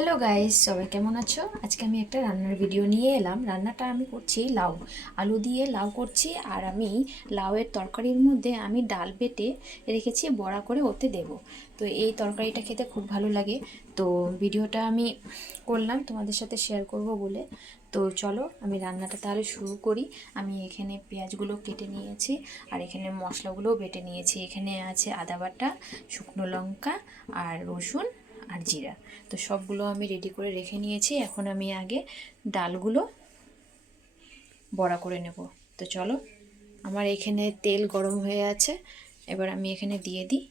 Hello guys, সবাই কেমন আছো? আজকে আমি একটা রান্নার ভিডিও নিয়ে এলাম। রান্নাটা আমি করছি লাউ, আলু দিয়ে লাউ করছি। আর আমি লাউয়ের তরকারির মধ্যে আমি ডাল বেটে রেখেছি, বড়া করে ওতে দেব। তো এই তরকারিটা খেতে খুব ভালো লাগে। তো ভিডিওটা আমি করলাম তোমাদের সাথে শেয়ার করব বলে। তো চলো আমি রান্নাটা তাহলে শুরু করি। আমি এখানে পেঁয়াজগুলো কেটে নিয়েছি আর এখানে মশলাগুলোও বেটে নিয়েছি। এখানে আছে আদা বাটা, শুকনো লঙ্কা আর রসুন আর জিরা। তো সবগুলো আমি রেডি করে রেখে নিয়েছি। এখন আমি আগে ডালগুলো বড়া করে নেব। তো চলো, আমার এখানে তেল গরম হয়ে আছে, এবার আমি এখানে দিয়ে দিই।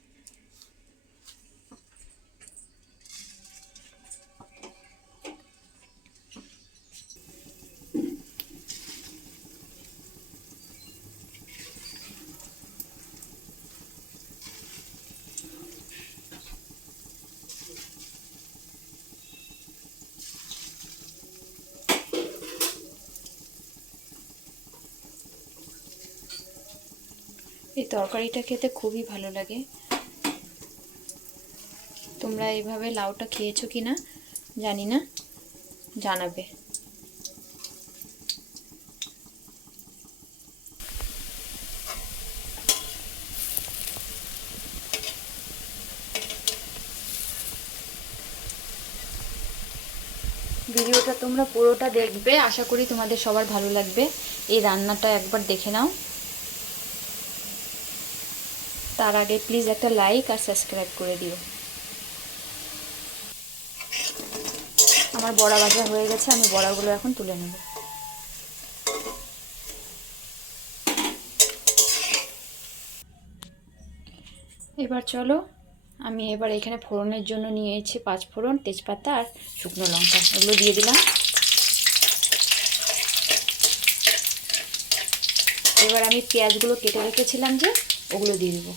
এই তরকারিটা খেতে খুবই ভালো লাগে। তোমরা এইভাবে লাউটা খেয়েছো কি না জানি না, জানাবে। ভিডিওটা তোমরা পুরোটা দেখবে, আশা করি তোমাদের সবার ভালো লাগবে। এই রান্নাটা একবার দেখে নাও। তার আগে প্লিজ একটা লাইক আর সাবস্ক্রাইব করে দিও। আমার বড়া ভাজা হয়ে গেছে, আমি বড়াগুলো এখন তুলে নেব। এবার চলো, আমি এবার এখানে ফোড়নের জন্য নিয়েছি 5 ফোড়ন, তেজপাতা আর শুকনো লঙ্কা, এগুলো দিয়ে দিলাম। এবার আমি পেঁয়াজগুলো কেটে রেখেছিলাম যে, ওগুলো দিয়ে দেবো।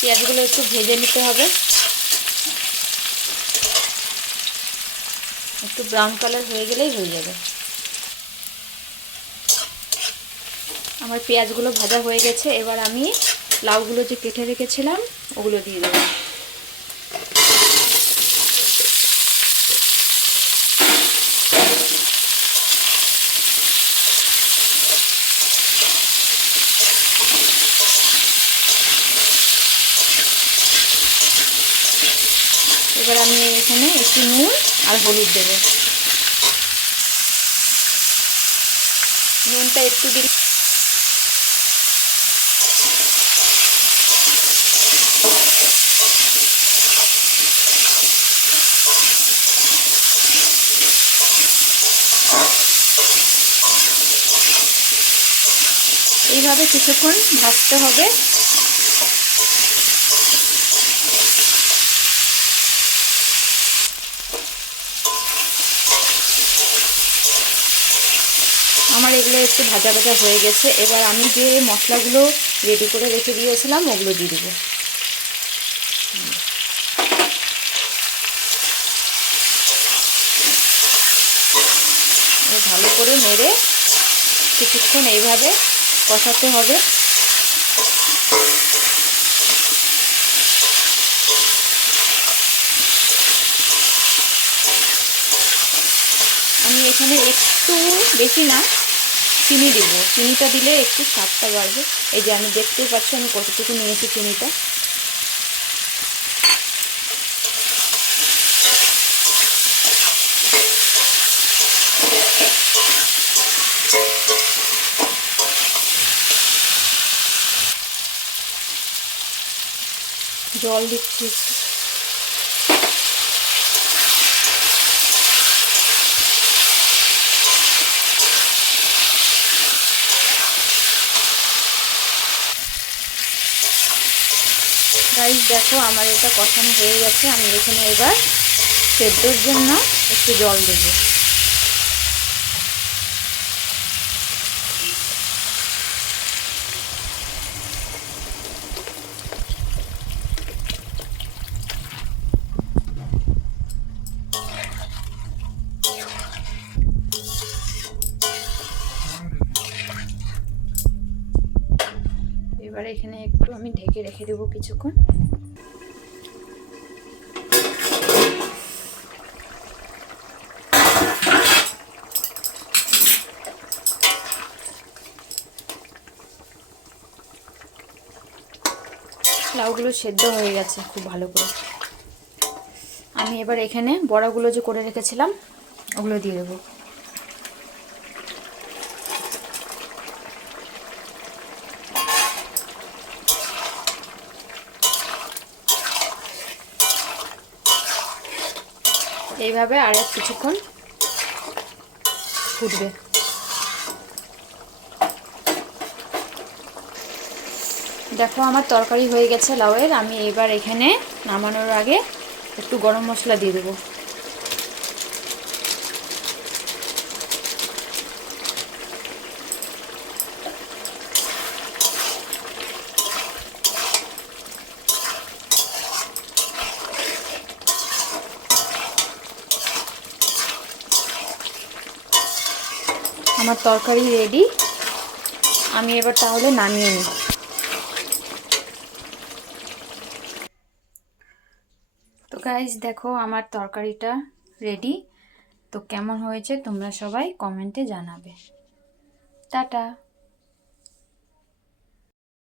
পেঁয়াজগুলো একটু ভেজে নিতে হবে, একটু ব্রাউন কালার হয়ে গেলেই হয়ে যাবে। আমার পেঁয়াজগুলো ভাজা হয়ে গেছে, এবার আমি লাউগুলো যে কেটে রেখেছিলাম ওগুলো দিয়ে দেবো। এবার আমি এখানে একটু নুন আর হলুদ দেবো। নুনটা একটু দিলে এইভাবে কিছুক্ষণ ভাজতে হবে। আমার এগুলো একটু ভাজা ভাজা হয়ে গেছে, এবার আমি যে মশলাগুলো রেডি করে রেখে দিয়েছিলাম ওগুলো দিয়ে দেবো। ভালো করে নেড়ে কিছুক্ষণ এইভাবে কষাতে হবে। আমি এখানে একটু বেশি না চিনি দেব, চিনিটা দিলে একটু স্বাদটা বাড়বে। এই যে আমি দেখতেই পাচ্ছি আমি কতটুকু নিয়েছি চিনিটা। জল দিচ্ছি একটু। গাইস দেখো, আমার এটা কষানো হয়ে গেছে। আমি এখানে এবার সেদ্ধর জন্য একটু জল দেবো। এবার এখানে একটু আমি ঢেকে রেখে দেবো কিছুক্ষণ। লাউগুলো সেদ্ধ হয়ে গেছে খুব ভালো করে। আমি এবার এখানে বড়াগুলো যে করে রেখেছিলাম ওগুলো দিয়ে দেবো। এইভাবে আর এক কিছুক্ষণ ফুটবে। দেখো আমার তরকারি হয়ে গেছে লাউয়ের। আমি এবার এখানে নামানোর আগে একটু গরম মশলা দিয়ে দেবো। আমার তরকারি রেডি। আমি এবার তাহলে নামিয়ে নিই। তো গাইস দেখো আমার তরকারিটা রেডি। তো কেমন হয়েছে তোমরা সবাই কমেন্টে জানাবে। টাটা।